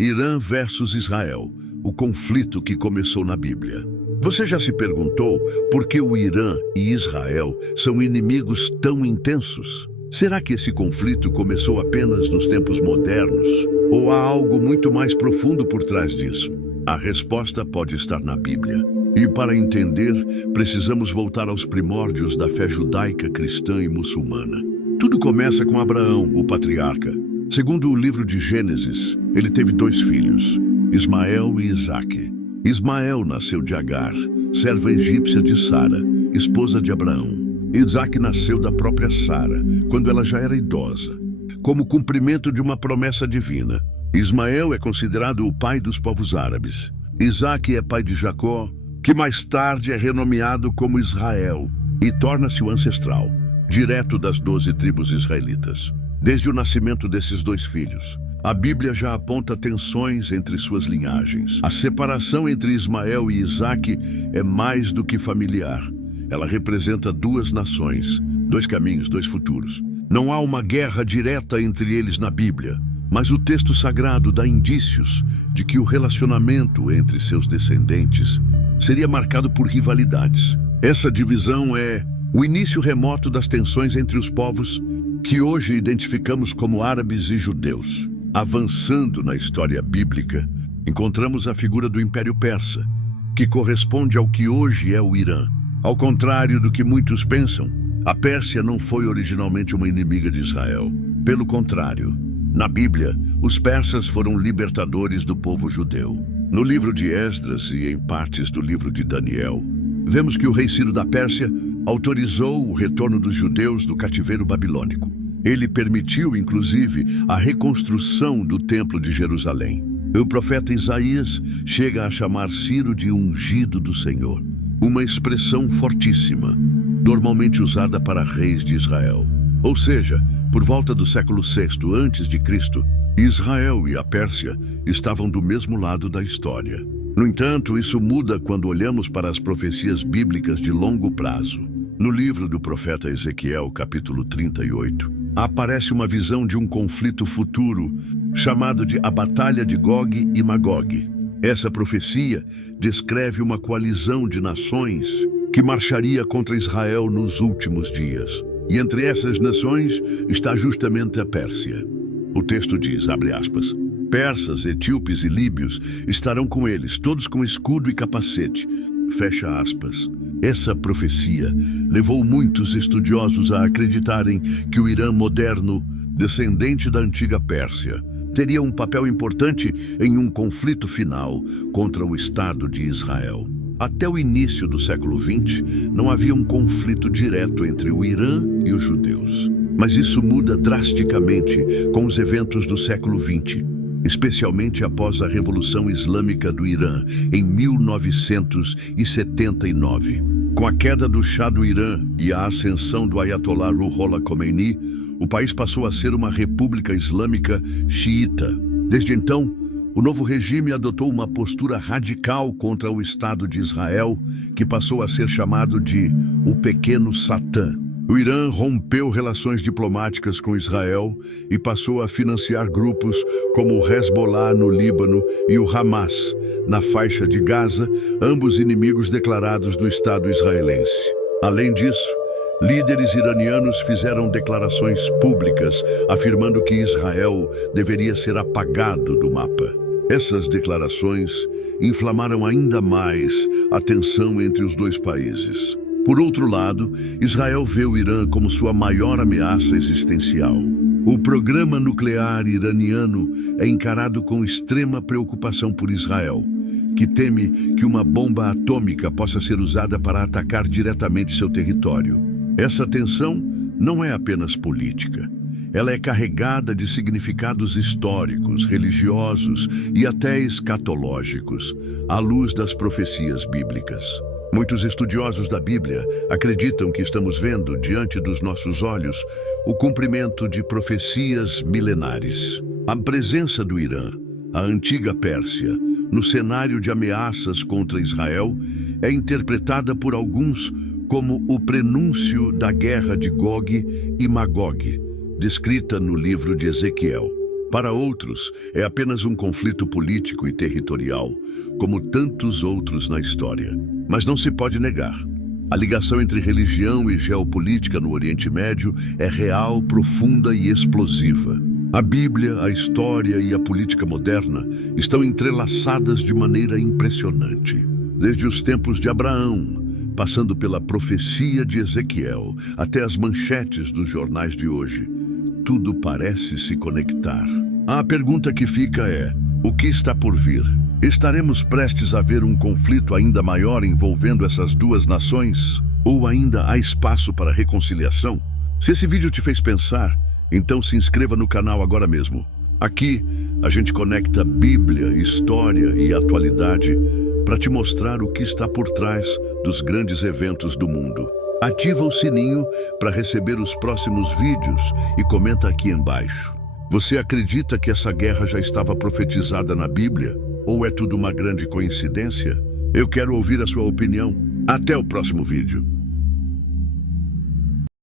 Irã versus Israel, o conflito que começou na Bíblia. Você já se perguntou por que o Irã e Israel são inimigos tão intensos? Será que esse conflito começou apenas nos tempos modernos? Ou há algo muito mais profundo por trás disso? A resposta pode estar na Bíblia. E para entender, precisamos voltar aos primórdios da fé judaica, cristã e muçulmana. Tudo começa com Abraão, o patriarca. Segundo o livro de Gênesis, ele teve 2 filhos, Ismael e Isaque. Ismael nasceu de Agar, serva egípcia de Sara, esposa de Abraão. Isaque nasceu da própria Sara, quando ela já era idosa, como cumprimento de uma promessa divina. Ismael é considerado o pai dos povos árabes. Isaque é pai de Jacó, que mais tarde é renomeado como Israel e torna-se o ancestral, direto das 12 tribos israelitas. Desde o nascimento desses 2 filhos, a Bíblia já aponta tensões entre suas linhagens. A separação entre Ismael e Isaque é mais do que familiar. Ela representa 2 nações, 2 caminhos, 2 futuros. Não há uma guerra direta entre eles na Bíblia, mas o texto sagrado dá indícios de que o relacionamento entre seus descendentes seria marcado por rivalidades. Essa divisão é o início remoto das tensões entre os povos que hoje identificamos como árabes e judeus. Avançando na história bíblica, encontramos a figura do Império Persa, que corresponde ao que hoje é o Irã. Ao contrário do que muitos pensam, a Pérsia não foi originalmente uma inimiga de Israel. Pelo contrário, na Bíblia, os persas foram libertadores do povo judeu. No livro de Esdras e em partes do livro de Daniel, vemos que o rei Ciro da Pérsia autorizou o retorno dos judeus do cativeiro babilônico. Ele permitiu, inclusive, a reconstrução do Templo de Jerusalém. O profeta Isaías chega a chamar Ciro de ungido do Senhor, uma expressão fortíssima, normalmente usada para reis de Israel. Ou seja, por volta do século VI a.C., Israel e a Pérsia estavam do mesmo lado da história. No entanto, isso muda quando olhamos para as profecias bíblicas de longo prazo. No livro do profeta Ezequiel, capítulo 38, aparece uma visão de um conflito futuro, chamado de a Batalha de Gog e Magog. Essa profecia descreve uma coalizão de nações que marcharia contra Israel nos últimos dias. E entre essas nações está justamente a Pérsia. O texto diz, abre aspas, persas, etíopes e líbios estarão com eles, todos com escudo e capacete. Fecha aspas. Essa profecia levou muitos estudiosos a acreditarem que o Irã moderno, descendente da antiga Pérsia, teria um papel importante em um conflito final contra o Estado de Israel. Até o início do século XX, não havia um conflito direto entre o Irã e os judeus. Mas isso muda drasticamente com os eventos do século XX, especialmente após a Revolução Islâmica do Irã, em 1979. Com a queda do Shah do Irã e a ascensão do Ayatollah Ruhollah Khomeini, o país passou a ser uma república islâmica xiita. Desde então, o novo regime adotou uma postura radical contra o Estado de Israel, que passou a ser chamado de o Pequeno Satã. O Irã rompeu relações diplomáticas com Israel e passou a financiar grupos como o Hezbollah no Líbano e o Hamas na faixa de Gaza, ambos inimigos declarados do Estado israelense. Além disso, líderes iranianos fizeram declarações públicas afirmando que Israel deveria ser apagado do mapa. Essas declarações inflamaram ainda mais a tensão entre os 2 países. Por outro lado, Israel vê o Irã como sua maior ameaça existencial. O programa nuclear iraniano é encarado com extrema preocupação por Israel, que teme que uma bomba atômica possa ser usada para atacar diretamente seu território. Essa tensão não é apenas política. Ela é carregada de significados históricos, religiosos e até escatológicos, à luz das profecias bíblicas. Muitos estudiosos da Bíblia acreditam que estamos vendo, diante dos nossos olhos, o cumprimento de profecias milenares. A presença do Irã, a antiga Pérsia, no cenário de ameaças contra Israel, é interpretada por alguns como o prenúncio da guerra de Gog e Magog, descrita no livro de Ezequiel. Para outros, é apenas um conflito político e territorial, como tantos outros na história. Mas não se pode negar. A ligação entre religião e geopolítica no Oriente Médio é real, profunda e explosiva. A Bíblia, a história e a política moderna estão entrelaçadas de maneira impressionante. Desde os tempos de Abraão, passando pela profecia de Ezequiel, até as manchetes dos jornais de hoje, tudo parece se conectar. A pergunta que fica é: o que está por vir? Estaremos prestes a ver um conflito ainda maior envolvendo essas duas nações? Ou ainda há espaço para reconciliação? Se esse vídeo te fez pensar, então se inscreva no canal agora mesmo. Aqui, a gente conecta Bíblia, história e atualidade para te mostrar o que está por trás dos grandes eventos do mundo. Ativa o sininho para receber os próximos vídeos e comenta aqui embaixo. Você acredita que essa guerra já estava profetizada na Bíblia? Ou é tudo uma grande coincidência? Eu quero ouvir a sua opinião. Até o próximo vídeo.